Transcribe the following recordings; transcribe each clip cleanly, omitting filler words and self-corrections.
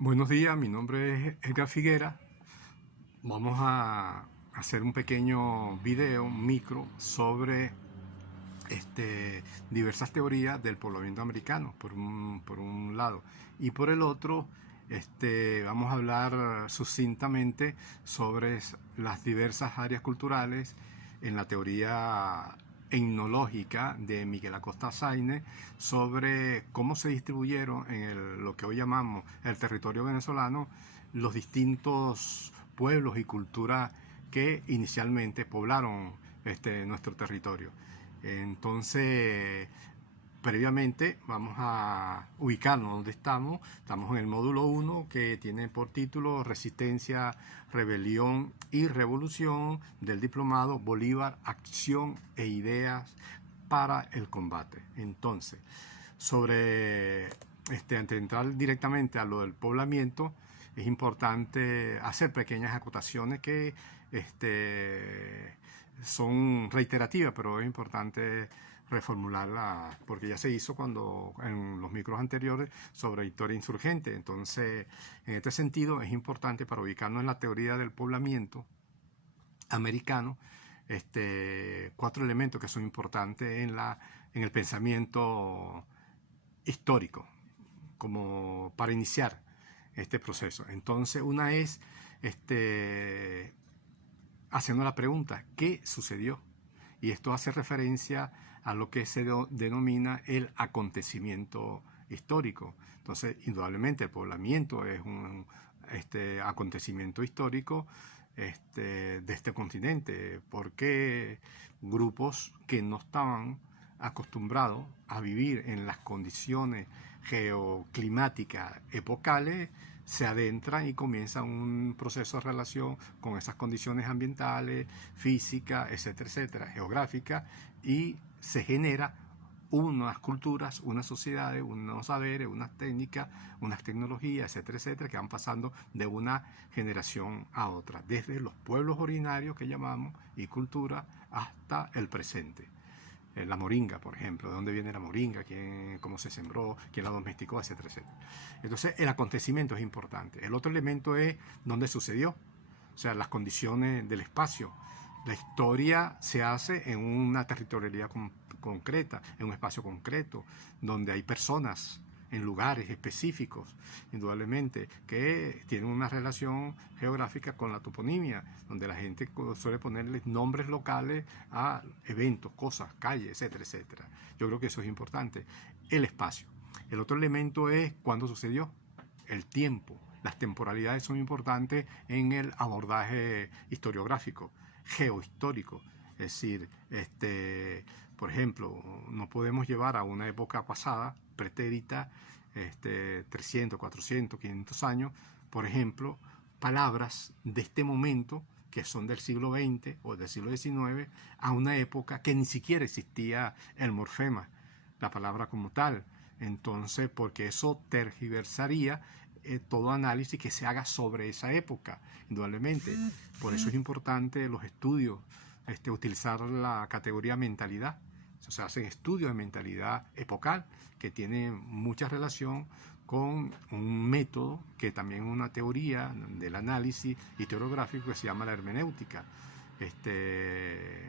Buenos días, mi nombre es Edgar Figuera. Vamos a hacer un pequeño video, un micro, sobre diversas teorías del poblamiento americano, por un lado. Y por el otro, vamos a hablar sucintamente sobre las diversas áreas culturales en la teoría etnológica de Miguel Acosta Sainz sobre cómo se distribuyeron en lo que hoy llamamos el territorio venezolano los distintos pueblos y culturas que inicialmente poblaron nuestro territorio. Entonces, previamente vamos a ubicarnos donde estamos. Estamos en el módulo 1, que tiene por título Resistencia, Rebelión y Revolución del diplomado Bolívar, Acción e Ideas para el Combate. Entonces, antes de entrar directamente a lo del poblamiento, es importante hacer pequeñas acotaciones que son reiterativas, pero es importante reformularla porque ya se hizo en los micros anteriores sobre historia insurgente. Entonces, en este sentido, es importante para ubicarnos en la teoría del poblamiento americano, cuatro elementos que son importantes en el pensamiento histórico, como para iniciar este proceso. Entonces, una es haciendo la pregunta, ¿qué sucedió? Y esto hace referencia a lo que se denomina el acontecimiento histórico. Entonces, indudablemente, el poblamiento es un acontecimiento histórico de este continente, porque grupos que no estaban acostumbrados a vivir en las condiciones geoclimáticas epocales se adentran y comienzan un proceso de relación con esas condiciones ambientales, físicas, etcétera, etcétera, geográficas, y se genera unas culturas, unas sociedades, unos saberes, unas técnicas, unas tecnologías, etcétera, etcétera, que van pasando de una generación a otra, desde los pueblos originarios que llamamos y cultura hasta el presente. La moringa, por ejemplo, de dónde viene la moringa, cómo se sembró, quién la domesticó, etcétera, etcétera. Entonces, el acontecimiento es importante. El otro elemento es dónde sucedió, o sea, las condiciones del espacio. La historia se hace en una territorialidad concreta, en un espacio concreto, donde hay personas en lugares específicos, indudablemente, que tienen una relación geográfica con la toponimia, donde la gente suele ponerles nombres locales a eventos, cosas, calles, etcétera, etcétera. Yo creo que eso es importante. El espacio. El otro elemento es cuándo sucedió, el tiempo. Las temporalidades son importantes en el abordaje historiográfico, geohistórico. Es decir, por ejemplo, no podemos llevar a una época pasada, pretérita, 300, 400, 500 años, por ejemplo, palabras de este momento que son del siglo XX o del siglo XIX, a una época que ni siquiera existía el morfema, la palabra como tal. Entonces, porque eso tergiversaría todo análisis que se haga sobre esa época, indudablemente. Por eso es importante los estudios, utilizar la categoría mentalidad. O sea, hacen estudios de mentalidad epocal que tiene mucha relación con un método que también es una teoría del análisis historiográfico que se llama la hermenéutica.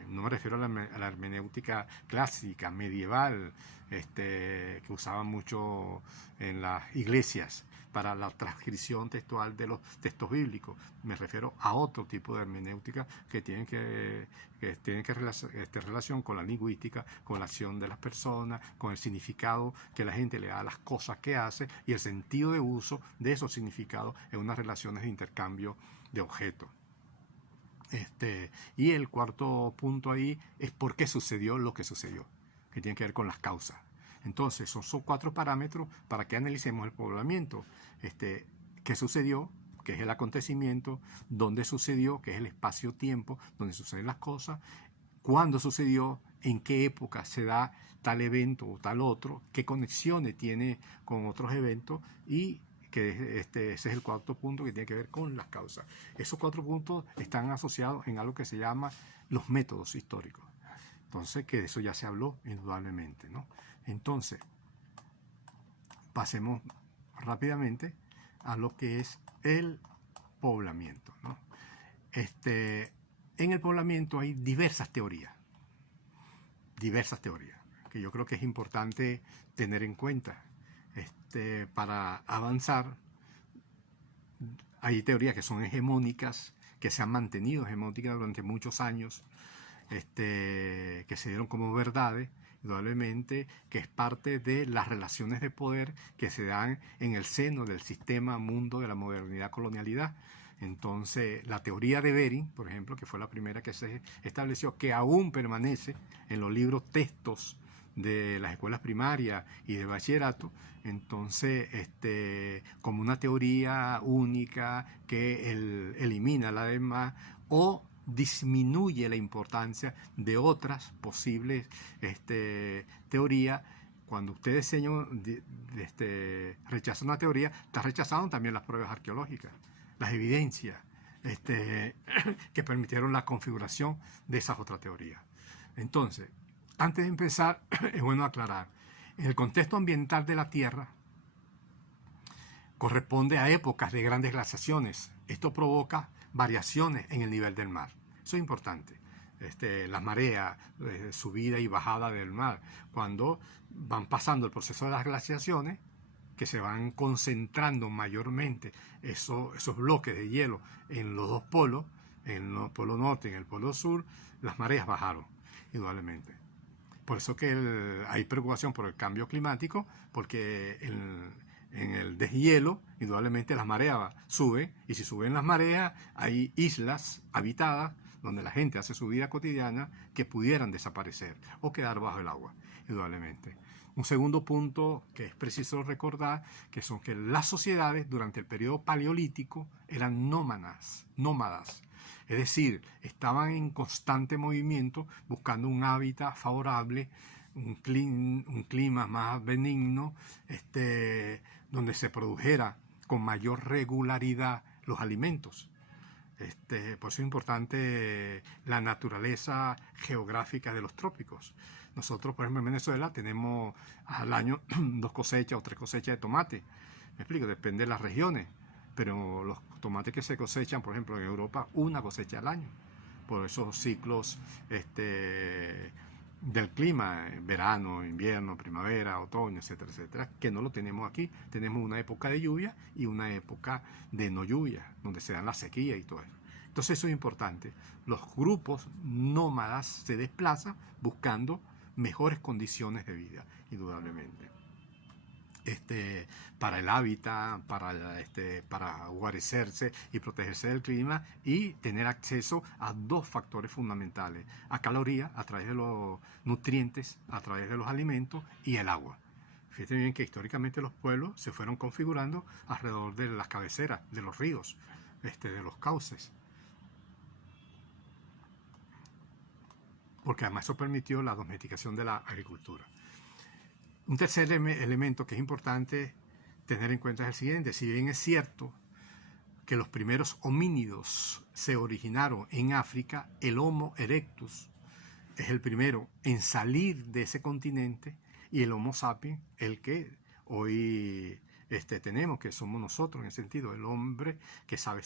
No me refiero a la hermenéutica clásica, medieval, que usaban mucho en las iglesias para la transcripción textual de los textos bíblicos. Me refiero a otro tipo de hermenéutica que tienen que relación con la lingüística, con la acción de las personas, con el significado que la gente le da a las cosas que hace y el sentido de uso de esos significados en unas relaciones de intercambio de objetos. Y el cuarto punto ahí es por qué sucedió lo que sucedió, que tiene que ver con las causas. Entonces, son cuatro parámetros para que analicemos el poblamiento. ¿Qué sucedió? ¿Qué es el acontecimiento? ¿Dónde sucedió? ¿Qué es el espacio-tiempo donde suceden las cosas? ¿Cuándo sucedió? ¿En qué época se da tal evento o tal otro? ¿Qué conexiones tiene con otros eventos? Y que ese es el cuarto punto que tiene que ver con las causas. Esos cuatro puntos están asociados en algo que se llama los métodos históricos. Entonces, que de eso ya se habló indudablemente, ¿no? Entonces, pasemos rápidamente a lo que es el poblamiento, ¿no? En el poblamiento hay diversas teorías, que yo creo que es importante tener en cuenta para avanzar. Hay teorías que son hegemónicas, que se han mantenido hegemónicas durante muchos años, que se dieron como verdades, indudablemente, que es parte de las relaciones de poder que se dan en el seno del sistema mundo de la modernidad colonialidad. Entonces, la teoría de Bering, por ejemplo, que fue la primera que se estableció, que aún permanece en los libros textos de las escuelas primarias y de bachillerato, entonces como una teoría única que elimina la demás o disminuye la importancia de otras posibles teorías. Cuando usted rechaza una teoría, está rechazando también las pruebas arqueológicas, las evidencias que permitieron la configuración de esas otras teorías. Entonces, antes de empezar, es bueno aclarar, el contexto ambiental de la Tierra corresponde a épocas de grandes glaciaciones. Esto provoca variaciones en el nivel del mar. Eso es importante. Las mareas, subida y bajada del mar, cuando van pasando el proceso de las glaciaciones, que se van concentrando mayormente esos bloques de hielo en los dos polos, en el polo norte y en el polo sur, las mareas bajaron, indudablemente. Por eso que hay preocupación por el cambio climático, porque en el deshielo, indudablemente las mareas suben, y si suben las mareas, hay islas habitadas donde la gente hace su vida cotidiana que pudieran desaparecer o quedar bajo el agua, indudablemente. Un segundo punto que es preciso recordar, que son que las sociedades durante el periodo paleolítico eran nómadas. Es decir, estaban en constante movimiento buscando un hábitat favorable, un clima más benigno, donde se produjera con mayor regularidad los alimentos. Por eso es importante la naturaleza geográfica de los trópicos. Nosotros, por ejemplo, en Venezuela tenemos al año 2 cosechas o 3 cosechas de tomate. Me explico, depende de las regiones. Pero los tomates que se cosechan, por ejemplo, en Europa, una cosecha al año. Por esos ciclos del clima, verano, invierno, primavera, otoño, etcétera, etcétera, que no lo tenemos aquí. Tenemos una época de lluvia y una época de no lluvia, donde se dan la sequía y todo eso. Entonces eso es importante. Los grupos nómadas se desplazan buscando mejores condiciones de vida, indudablemente. Para el hábitat, para guarecerse y protegerse del clima y tener acceso a dos factores fundamentales, a calorías a través de los nutrientes, a través de los alimentos y el agua. Fíjense bien que históricamente los pueblos se fueron configurando alrededor de las cabeceras, de los ríos, de los cauces. Porque además eso permitió la domesticación de la agricultura. Un tercer elemento que es importante tener en cuenta es el siguiente. Si bien es cierto que los primeros homínidos se originaron en África, el Homo erectus es el primero en salir de ese continente y el Homo sapiens, el que hoy tenemos, que somos nosotros en el sentido, el hombre que sabe.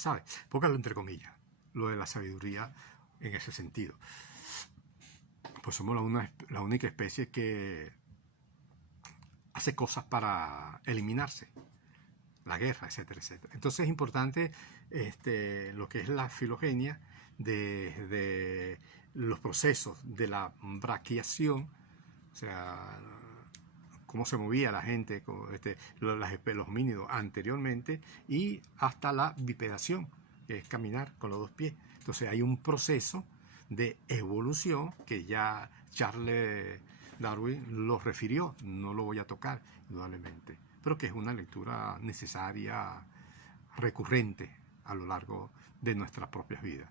Póngalo entre comillas, lo de la sabiduría en ese sentido. Pues somos la única especie que hace cosas para eliminarse, la guerra, etcétera, etcétera. Entonces es importante lo que es la filogenia de los procesos de la braquiación, o sea, cómo se movía la gente, los homínidos anteriormente, y hasta la bipedación, que es caminar con los dos pies. Entonces hay un proceso de evolución que ya Charles Darwin lo refirió, no lo voy a tocar indudablemente, pero que es una lectura necesaria, recurrente a lo largo de nuestras propias vidas.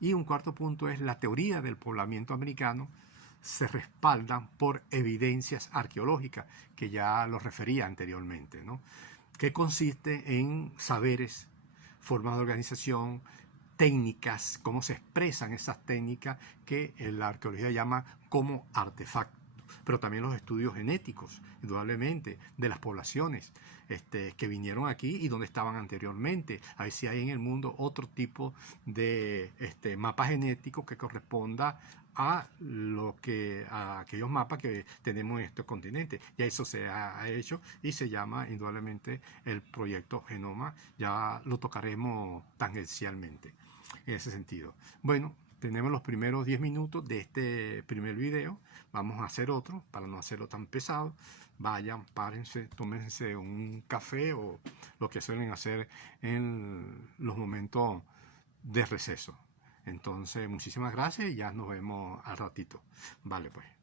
Y un cuarto punto es la teoría del poblamiento americano se respaldan por evidencias arqueológicas, que ya lo refería anteriormente, ¿no? Que consiste en saberes, formas de organización, técnicas, cómo se expresan esas técnicas que la arqueología llama como artefactos. pero también los estudios genéticos, indudablemente, de las poblaciones que vinieron aquí y donde estaban anteriormente. A ver si hay en el mundo otro tipo de mapa genético que corresponda a aquellos mapas que tenemos en estos continentes. Ya eso se ha hecho y se llama indudablemente el proyecto Genoma. Ya lo tocaremos tangencialmente en ese sentido. Bueno, tenemos los primeros 10 minutos de este primer video. Vamos a hacer otro para no hacerlo tan pesado. Vayan, párense, tómense un café o lo que suelen hacer en los momentos de receso. Entonces, muchísimas gracias y ya nos vemos al ratito. Vale, pues.